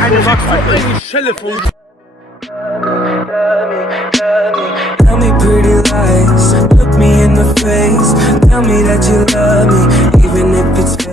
Keine Wachs, eine Schelle von. Tell me pretty lies, look me in the face. Tell me that you love me, even if it's fake.